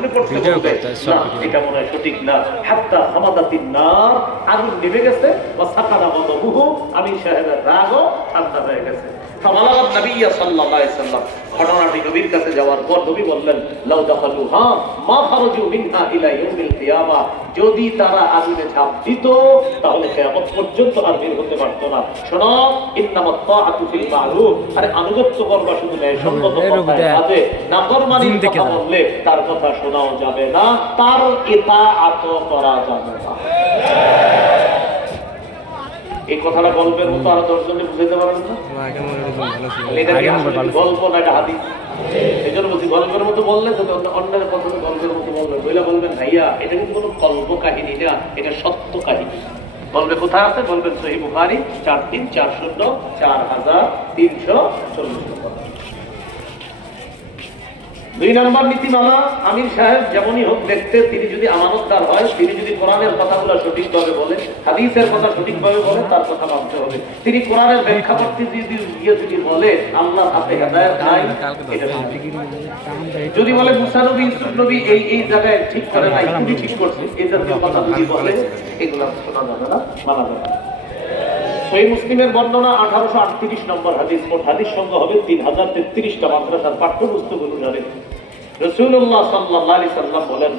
শুনে পড়তে বলবে না, এটা মনে হয় সঠিক না। হাত্তা হামাদাতিন নার, আগুন নেমে গেছে, ওয়া সাকানা গাদাবুহু, আমির সাহেবের রাগও ঠান্ডা হয়ে গেছে। ফাবালাগাত নবিয়্যা সাল্লাল্লাহু আলাইহি সাল্লাম, ঘটনাটি নবীর কাছে যাওয়ার পর নবী বললেন, লাউ দাখালুহা মা খারাজু মিনহা ইলা ইয়াউমিল কিয়ামা, যদি তারা আগুনে ঝাঁপ দিত তাহলে কিয়ামত পর্যন্ত আর বের হতে পারতো না। শোনো, ইন্নামাত তাআতু ফিল মা'রুফ, আরে আনুগত্য করবা শুধু ন্যায়সঙ্গত কথায় কাজে, নাফরমানির কথা বললে তার কথা শোনাও যাবে না, তার ইতাআত করা যাবে না। এই কথাটা গল্পের মতো আরো 10 জনে বুঝাইতে পারেন না? গল্প না, এটা হাদিস। এই জন্য বলছি গল্পের মতো বললে তো অন্যের কথা গল্পের মতো বলবেন, বইলা বলবেন ভাইয়া এটা কিন্তু কোনো কল্প কাহিনী না, এটা সত্য কাহিনী। গল্পে কোথায় আছে বলবেন সহিহ বুখারী 4340 4340। 2 নম্বর নীতিমালা, আমির সাহেব যেমনই হোক দেখতে, তিনি যদি আমানতদার হয়, তিনি যদি কোরআনের কথাগুলো সঠিকভাবে বলে, হাদিসের কথা সঠিকভাবে বলে, তার কথা মানতে হবে। তিনি কোরআনের ব্যাখ্যা করতে যদি বলে আল্লাহর হাতে হেদায়েত নাই, এটা যদি বলে মুসা নবী ইউসুফ নবী এই জায়গায় ঠিক করে নাই, তুমি ঠিক করছে, এই জাতীয় কথা যদি বলে, এগুলো শোনা যাবে না, মানা যাবে না। সহিহ মুসলিমের বর্ণনা 1838 নম্বর হাদিস, মোট হাদিস সংখ্যা হবে 3033টা। মাদ্রাসার পাঠ্যপুস্তকগুলো জানেন। রাসূলুল্লাহ সাল্লাল্লাহু আলাইহি সাল্লাম বলেন,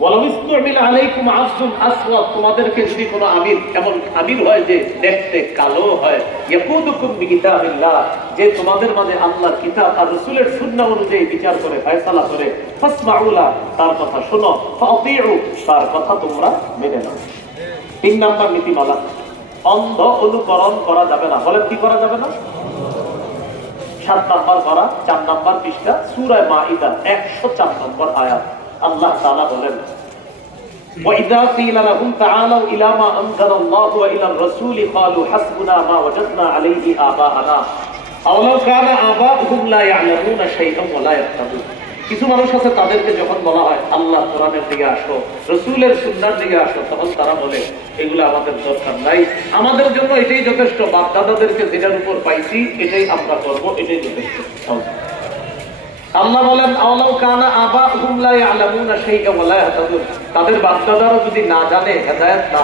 ওয়ালাউ ইসতুমিলা আলাইকুম আবদুন আসওয়াদ, তোমাদেরকে যদি কোনো আমির, এমন আমির হয় যে দেখতে কালো হয়, ইয়াকুদুকুম বিকিতাবিল্লাহ, যে তোমাদের মাঝে আল্লাহর কিতাব আর রাসূলের সুন্নাহ অনুযায়ী বিচার করে, ফয়সালা করে, ফাসমাউলা, তার কথা শোনো, ফাআতিউ, তার কথা তোমরা মেনে নাও। 3 নাম্বার নীতিমালা, অন্ধ অনুকরণ করা যাবে না। বলেন কি করা যাবে না? 7 নাম্বার করা, 4 নাম্বার পৃষ্ঠা, সূরা মাইদা 104 নম্বর আয়াত। আল্লাহ তাআলা বলেন, وَإِذَا قِيلَ لَهُمْ تَعَالَوْا إِلَى مَا أَنزَلَ اللَّهُ وَإِلَى الرَّسُولِ قَالُوا حَسْبُنَا مَا وَجَدْنَا عَلَيْهِ آبَاءَنَا أَوَلَوْ كَانَ آبَاؤُهُمْ لَا يَعْلَمُونَ شَيْئًا وَلَا يَهْتَدُونَ। কিছু মানুষ আছে, তাদেরকে যখন বলা হয় আল্লাহ কোরআনের দিকে আসো, রাসূলের সুন্নাহর দিকে আসো, তখন তারা বলে এগুলো আমাদের দরকার নাই, আমাদের জন্য এটাই যথেষ্ট, বাপ দাদাদেরকে যেটার উপর পাইছি এটাই আমরা করব, এটাই যথেষ্ট। আল্লাহ বলেন, আওলাউ কানা আবাহুম লা ইয়ালামুনা শাইআ ওয়া লা ইয়াহতাদুন, তাদের বাপ দাদারা যদি না জানে, হেদায়েত না